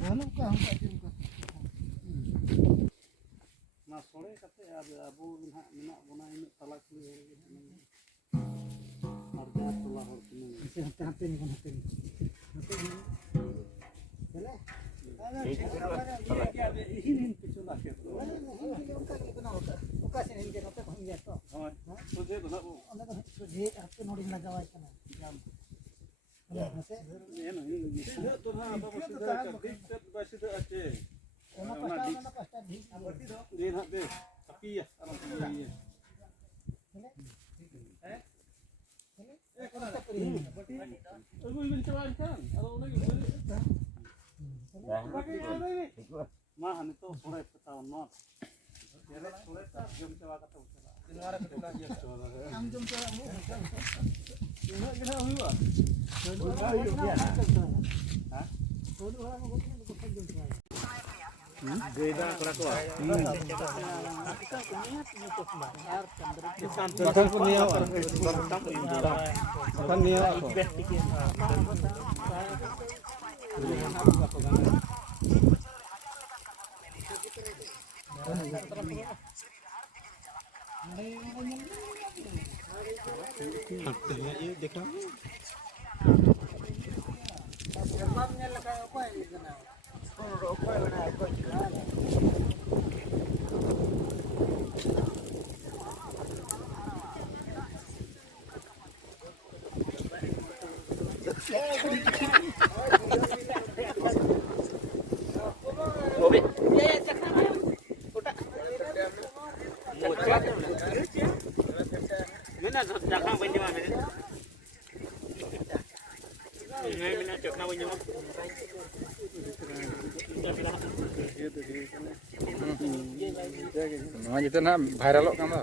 ᱵᱟᱹᱱᱩᱜ ᱠᱚᱣᱟ ᱚᱱᱠᱟ ᱡᱚᱢ ᱠᱚ ᱚᱱᱟ ᱥᱚᱲᱮ ᱠᱟᱛᱮ ᱟᱵᱚ ᱱᱟᱦᱟᱜ ᱢᱮᱱᱟᱜ ᱵᱚᱱᱟ ᱤᱱᱟᱹᱜ ᱛᱟᱞᱟ ᱠᱩᱲᱤ ᱦᱚᱲ ᱜᱮ ᱟᱨ ᱡᱟᱦᱟᱸ ᱴᱚᱞᱟ ᱦᱚᱲ ᱠᱚ ᱦᱟᱱᱛᱮ ᱱᱤᱵᱚᱱ ᱦᱟᱱᱛᱮ ᱪᱮᱞᱮ ᱚᱠᱟ ᱥᱮᱫ ᱦᱮᱡ ᱱᱚᱛᱮ ᱠᱷᱚᱱ ᱜᱮ ᱛᱚ ᱦᱳᱭ ᱥᱚᱡᱷᱮ ᱫᱚ ᱱᱟᱦᱟᱜ ᱚᱸᱰᱮ ᱫᱚ ᱥᱚᱡᱷᱮ ᱦᱟᱯᱮ ᱱᱚᱰᱮᱧ ᱞᱟᱜᱟᱣᱟᱭ ᱠᱟᱱᱟ ᱡᱟᱢ ᱦᱮᱸᱥᱮ ᱤᱱᱟᱹᱜ ᱫᱚ ᱱᱟᱦᱟᱜ ᱵᱟᱵᱚ ᱥᱤᱫᱷᱟᱹ ᱫᱤᱠ ᱛᱮᱫ ᱵᱟᱭ ᱥᱤᱫᱷᱟᱹᱜᱼᱟ ᱪᱮ ᱚᱱᱟ ᱯᱟᱥᱴᱟ ᱰᱷᱤᱥ ᱫᱤᱱ ᱱᱟᱦᱟᱜ ᱫᱮ ᱠᱟᱯᱤᱭᱟ ᱟᱨ ᱤᱭᱟᱹ ᱢᱟ ᱱᱤᱛᱚᱜ ᱥᱚᱲᱮ ᱯᱮᱛᱟᱣ ᱱᱚᱣᱟ ᱥᱚᱲᱮ ᱛᱟ ᱡᱚᱢ ᱪᱟᱵᱟ ᱠᱟᱛᱮ ᱟᱢ ᱡᱚᱢ ᱪᱟᱵᱟ ᱩᱱᱟᱹᱜ ᱜᱮ ᱱᱟᱦᱟᱜ ᱦᱩᱭᱩᱜᱼᱟ ᱦᱩᱭᱩᱜ ᱜᱮᱭᱟ ᱦᱮᱸ ᱦᱩᱭᱩᱜ ᱦᱚᱲ ᱢᱟ ᱜᱚᱴᱟ ᱡᱚᱢ ᱪᱟᱵᱟ ᱜᱟᱹᱭᱫᱟ ᱠᱚᱲᱟ ᱠᱚ ᱵᱟᱠᱷᱟᱱ ko niya bakhan niya ako देखा Nggak gitu nak viral loh kamu.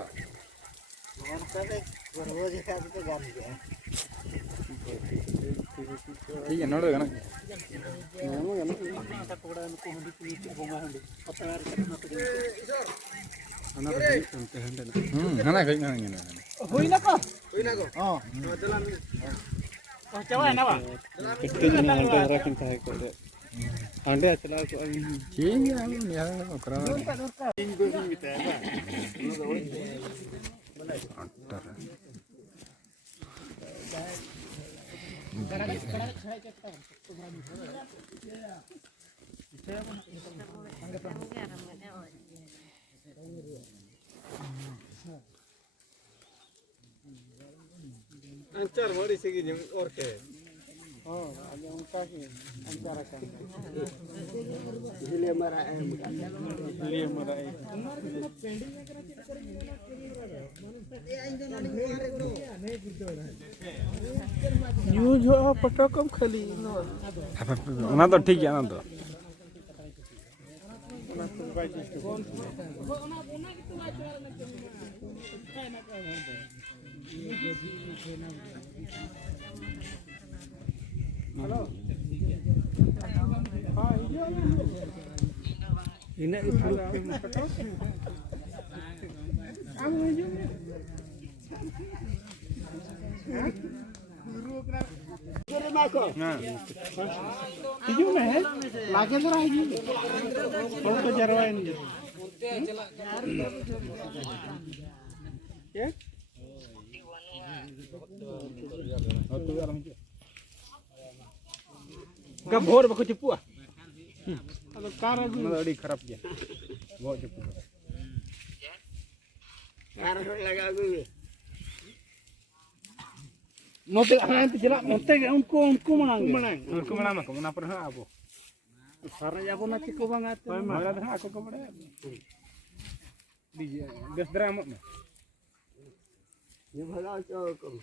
Iya, nol kan? Mana kayak gini? Huina ko. Oh. Oh, cawa na ba? Ikut ni hande rakin tahay ko. Hande chला ko ay. ठीक है हम यार करा अंचार बड़ी से की और के Oh, ada uncak ni. Antara kan. इसलिए हमारा Liye marai. News ho patakam khali no. Una तो ठीक है ना तो Hello. Ini itu kamu aja. Hijau na hai? Lagi jara hijau. Kalau tu jarain. Ya? Gak bor baku cepu ah. Kalau kara tu अड़ी खराब गया बहुत जब कार लगा गई note anak tu jelas note unku menang. उनको मना मको मना पर हाँ आपो Sarang jago nak ciko banget. मला तो हाँ आपको कपड़े दीजिए 10 ग्राम में ये भला तो कम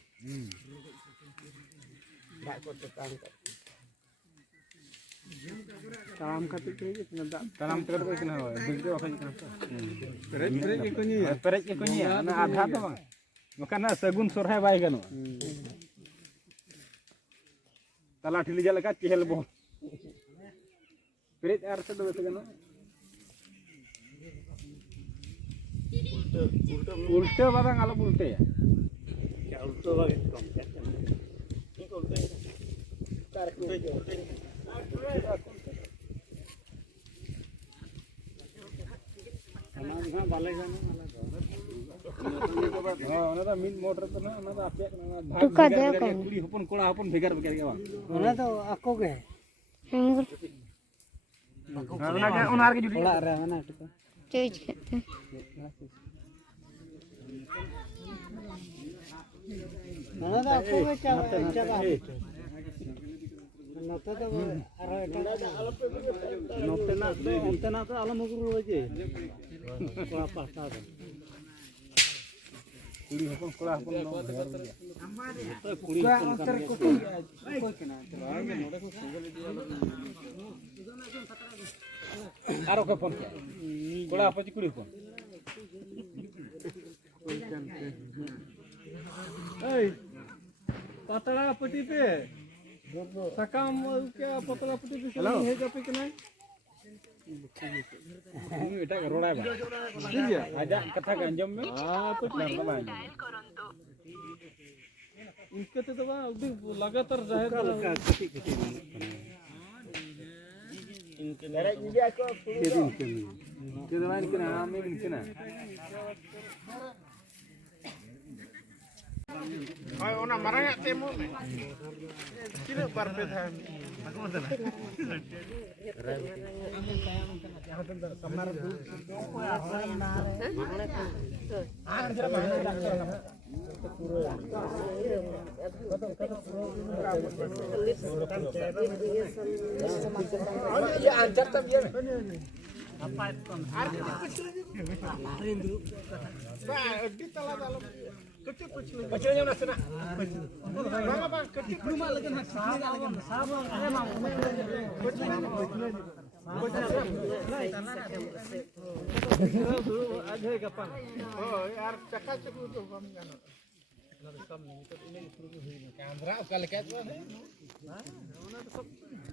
dak ko tukang Kalam kata tu je penyedak. तनाम तेरे को कितना है बिल्कुल वाकई कितना Perik ikut ni. पेरेज के कोनी है ना आधा तो बang मकान ना सगुन सोरहाय बाय गनो तला ठिली जल का चेहल बो पेरेज आर से दो से गनो उल्टे बादंग आलो उल्टे है क्या उल्टो वाले कम क्या उल्टे कार को ᱵᱟᱞᱮ ᱜᱟᱱᱚᱜ ᱚᱱᱟ ᱫᱚ ᱢᱤᱫ ᱢᱳᱴ ᱨᱮ ᱚᱱᱟ ᱫᱚ ᱟᱯᱮᱭᱟᱜ ᱠᱟᱱᱟ ᱴᱩᱠᱟ ᱫᱮ ᱠᱚ ᱠᱩᱲᱤ ᱦᱚᱯᱚᱱ ᱠᱚᱲᱟ ᱦᱚᱯᱚᱱ ᱵᱷᱮᱜᱟᱨ ᱵᱷᱮᱜᱟᱨ ᱜᱮ ᱵᱟᱝ ᱚᱱᱟ ᱫᱚ ᱟᱠᱚ ᱜᱮ ᱚᱱᱟ ᱨᱮᱜᱮ ᱡᱩᱫᱤ ᱚᱲᱟᱜ ᱨᱮ ᱢᱮᱱᱟᱜ ᱴᱩᱠᱟ चेंज करते ᱚᱱᱟ ᱫᱚ ᱟᱠᱚ ᱜᱮ ᱪᱟᱵᱟ ᱱᱚᱛᱮ ᱫᱚ ᱟᱨᱚ ᱮᱴᱟᱜ ᱱᱚᱛᱮᱱᱟᱜ ᱫᱚ ᱚᱱᱛᱮᱱᱟᱜ ᱫᱚ ᱟᱞᱚᱢ ᱟᱹᱜᱩ ᱨᱩᱣᱟᱹᱲᱟ ᱡᱮ ᱠᱚᱲᱟ ᱯᱟᱦᱴᱟ ᱫᱚ ᱠᱩᱲᱤ ᱦᱚᱯᱚᱱ ᱠᱚᱲᱟ ᱦᱚᱯᱚᱱ ᱫᱚ ᱵᱷᱮᱜᱟᱨ ᱜᱮᱭᱟ ᱠᱩᱲᱤ ᱦᱚᱯᱚᱱ ᱠᱟᱱ ᱟᱨ ᱚᱠᱚᱭ ᱦᱚᱯᱚᱱ ᱠᱚᱲᱟ ᱦᱚᱯᱚᱱ ᱪᱮ ᱠᱩᱲᱤ ᱦᱚᱯᱚᱱ এই পাতলা পটি পে সাকাম কে পাতলা পটি পে চলে হে যাবে কি না ᱮᱴᱟᱜ ᱨᱚᱲᱟᱭ ᱵᱟᱝ ᱴᱷᱤক ᱜᱮᱭᱟ ᱟᱡᱟᱜ ᱠᱟᱛᱷᱟ ᱜᱮ ᱟᱸᱡᱚᱢ ᱢᱮ इनके तो बा अभी लगातार जाहिर का कटी कटी इनके लड़ाई इंडिया को के दवाई के नाम में इनके ना Hoy una maraya temo me. Kira parpe tha. Aku mata na. Ya anjar tam ya. Apa itu? Ba, di dalam kecilnya nak sana. Mana bang kecil rumah lagi nak sama memang. Ada kapan? Oh, यार cakap tu kami kan. Kamera sekali kat mana?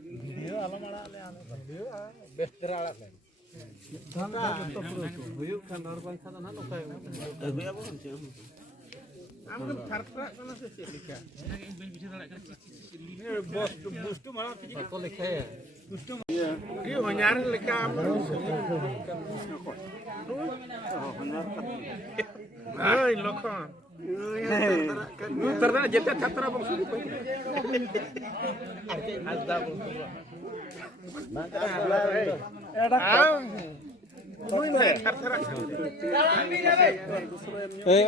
Video alam ada le video best terala le. हुयुग kan और बन खाना ना नोकाय Am terprak mana sih lika? बुष्टु मारा तुझे को लिखा है Dia hanyar lika am. Ay, loko. Terna jeta khatra bang suri. Ada bang.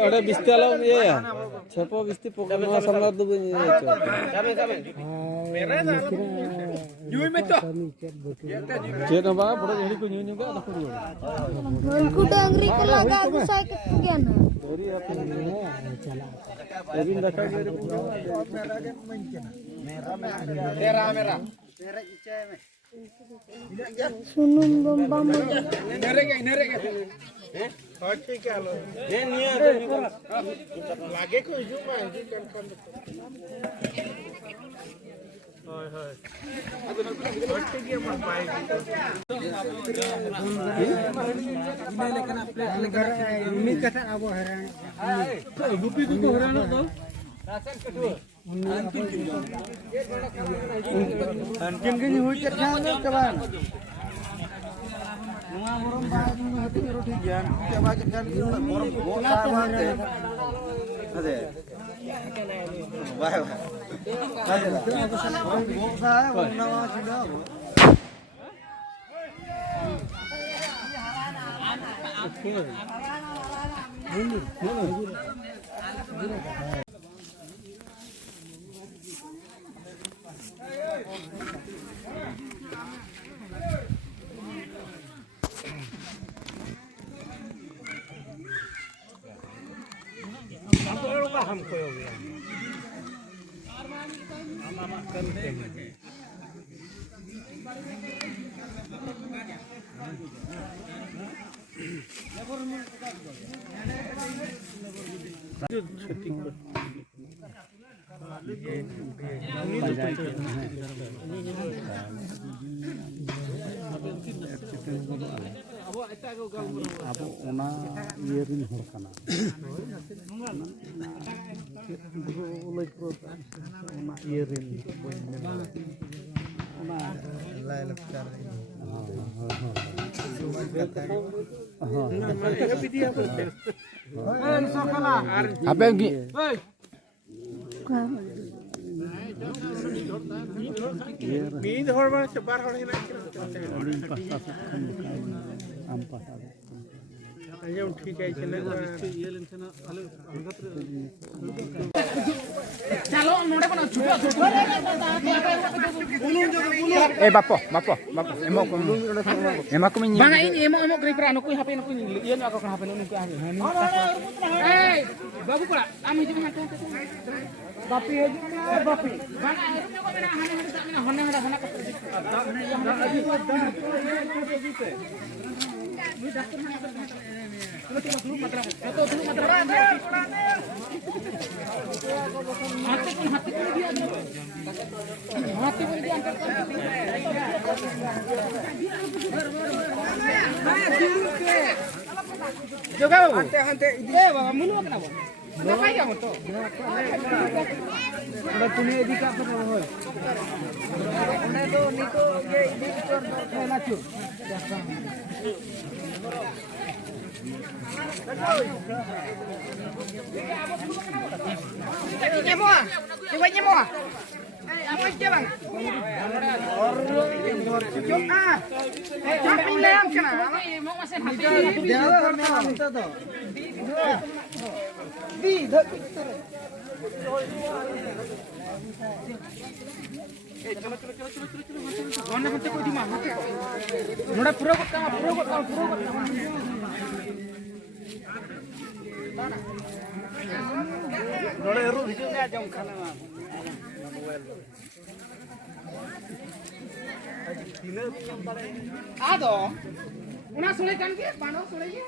ada bistalau ya siapa bisti pokoknya sama tuh bunyi cek apa pada jadi kunyu juga ada kunyu उनको डांगरी को लगा गुस्सा के गया ना dari apa jadi देखा मेरे Merah merah. सुनुम बम्बा में Nerek. Oh, ठीक है लो. Lagi ko hijau mah kan. Hoi. Oke dia mah baik. ini kata abo heran Gupi को हराना तो anjing gini hujan sangat kawan nunga morom baru hati roti jan coba kan morom bola banget ada baik ada morom bola nama sudah Abu ona yerin hor kana ulai pro ona yerin ona lain lekar Apa yang Mid hor ba bar hor hina Ayam ठीक है चले ये लेन आले अंगत चलो नोडे बना छुटा bapo, emak ko minyak. Banga ini emo kri pra no kui HP no kui ieu aku kan HP no kui hari. Eh, babu kala ami jeung hantu. Bapi aja bapi. Banga eru ko mena hane tak mena hone hana hana ka. Hati pun diangkat. Juga hante bawa mulu kenapa? Berapa ya motor? Udah punya edika apa hoy? Una to niko ye edikor na chu. Coba nyemo. Apa aja bang? Coba. Coba leam kena. Mau masih hati. Jangan memang minta tuh. Di, Mana hati ko di mana? Noda pura kot kama. नोड़े रू हिजू ने जम खाना Ado. Una sule kan ke? Pano sule ke?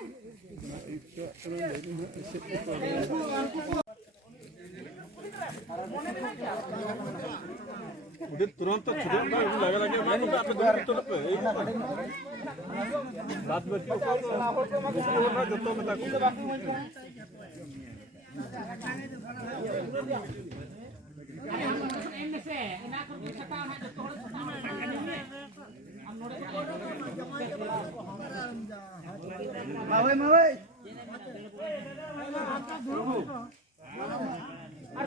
उधर तुरंत छुड़े ना लगे लगे मैं तो आप दूर तो पे रात में तो ना जतो में तक mawai.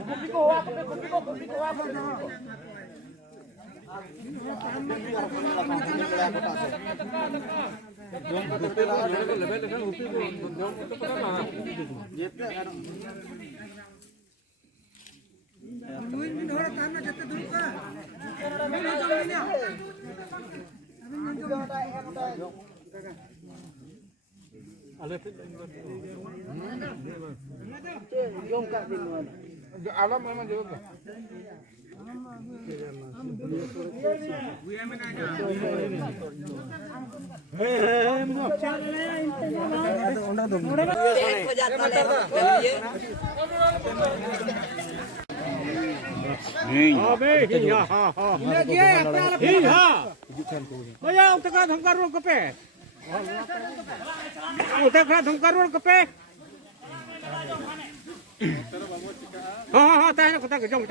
Kopi ko apa? Alam memang juga. हाँ ताहे को ताके जम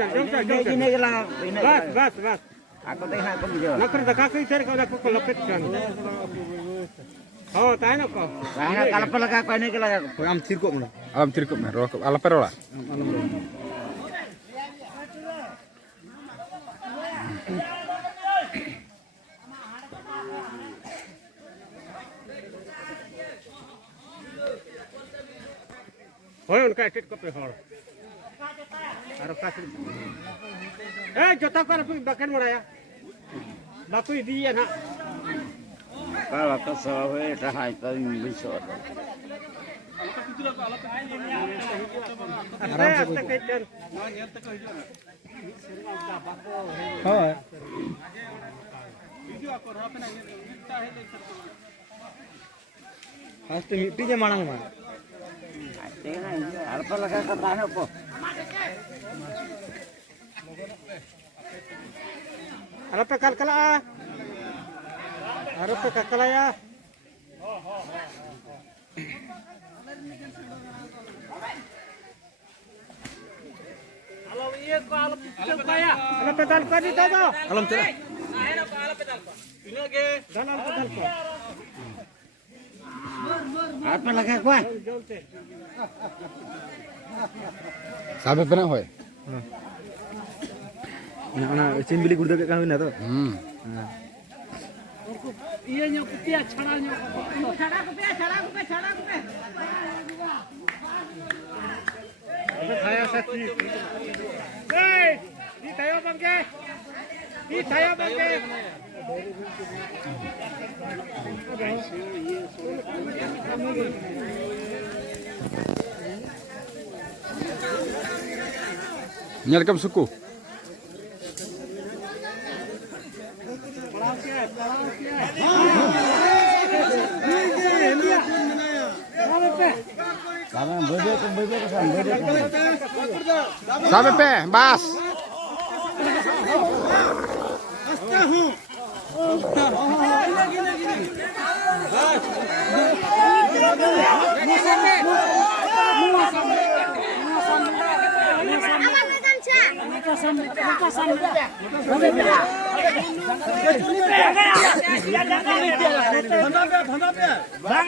Ini lah. बस Aku teh nak video. नकर दका के इधर को लपेट छन हाँ ताहे न को Nah, kalau pelak aku ini kalau Alam tirkup mah, ala perola. होय उनका टिट को पे हर और का ए जोता कर बकन मराया बापू दिया ना kalau kesal dah hai paling besar. आराम से कोई चल Oh. Pasti mimpi je manang mah. Kalau pelak aku tahan apa? अरे पे कलकला अरे पे कलकला या अरे पे दाल कर दी तो Alam tira. दाल पे दाल कर Apa lagi kuat? Sampai pernah hoy. Nah, cin beli gurda kat kawin tu. Iya nyok kupiah cara nyok. Cara kupiah. Saya sakti. Hei, di tayo bangke. Nyalkam suku. Sampai pe, bas. Bang,